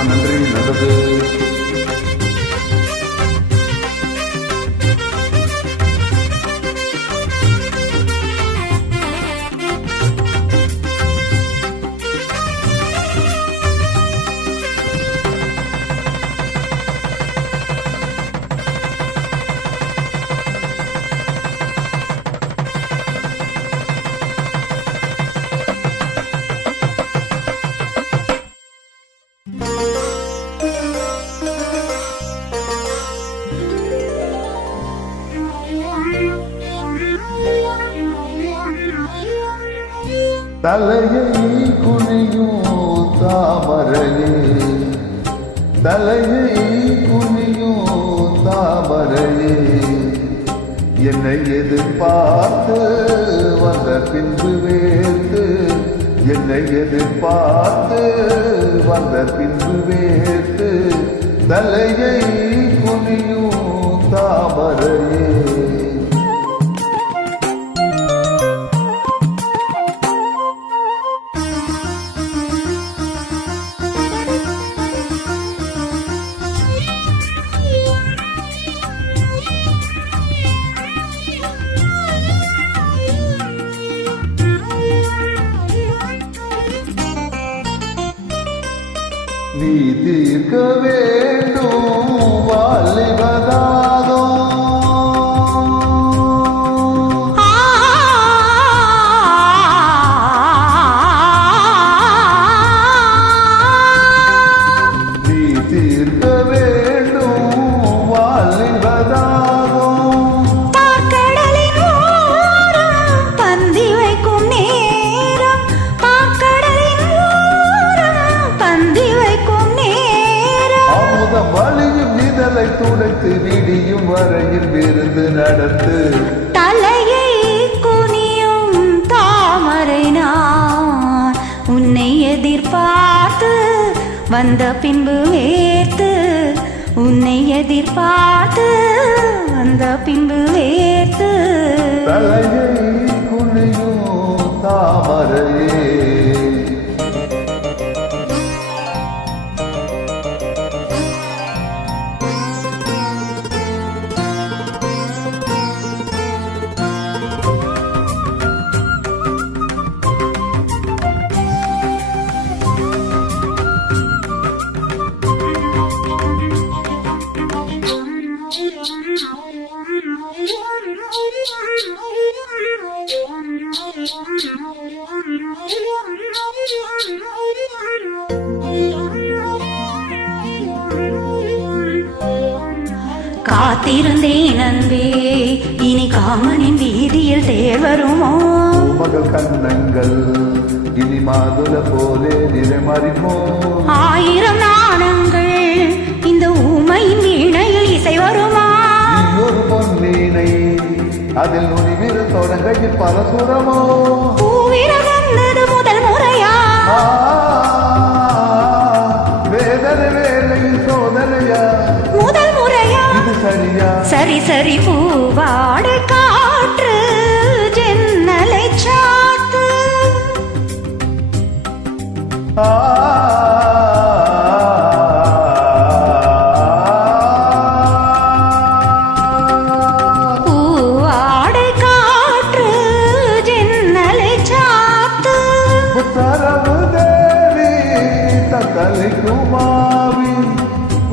ரொம்ப நன்றி, நல்லது. தலையை குனியும் தாமரையே, தலையை குனியும் தாமரையே, என்னை எதிர்பார்த்து வந்த பின்பு வேர்த்து, என்னை எதிர்பார்த்து வந்த பின்பு வேர்த்து, தலையை குனியும் தாமரையே. நீ தீர்க்க வேண்டும் வாலிபதாதோ, நீ தீர்க்க வேண்டும் வாலிபதாதோ, பார்க்கடலின் ஓரம் பந்தி வைக்கும் நேரம், பார்க்கடலின் ஓரம் பந்தி வைக்கும் நேரம், அமுதம் வழியும் இதழை துடைத்து விடியும் வரையில் விருந்து நடத்து, தலையை குனியும் தாமரை நான் உன்னை எதிர்பார்த்து வந்த பின்பு வேர்த்து, உன்னை எதிர்பார்த்து வந்த பின்பு வேர்த்து, தலையை குனியும் தாமரையே. காத்திருந்தேன் அன்பே, இனி காமனின் வீதியில் தேர் வருமோ, மகள் கண்ணங்கள் இனி மாதுள போலே நிலைமறிமோ, ஆயிரம் நாணங்கள் இந்த ஊமையின் வீணையில் இசை வருமா, ஒரு பொன்னீனை அதில் நுனிவிரு தொடங்கையில் பரசுரமோ, பூவிரல் வந்தது முதல் முறையா, வேதனை வேலையில் சோதனையா, முதல் முறையா, இது சரியா, சரி சரி பூவாடை காற்று ஜன்னலை சாத்து, பூவாடை காற்று ஜன்னலை சாத்து, உத்தரவு தேவி தத்தளிக்குமாவி,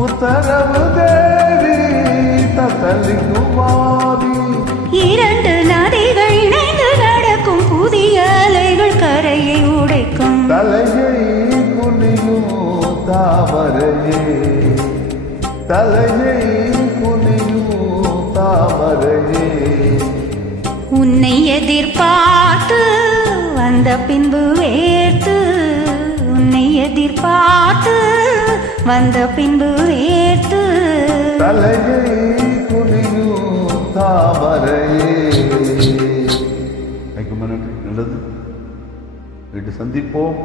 உத்தரவு தேவி தத்தளிக்குமாவி, இரண்டு நதிகள் இணைந்து நடக்கும் புதிய அலைகள் கரையை உடைக்கும், தலையை குனியும் தாமரையே, தலையை குனியும் தாமரையே, உன்னை எதிர்பார்த்து வந்த பின்பு வேர்த்து, உன்னை எதிர்பார்த்து வந்த பின்பு வேர்த்து, தலையை குனியும் தாமரையே. நல்லது, வீட்டு சந்திப்போம்.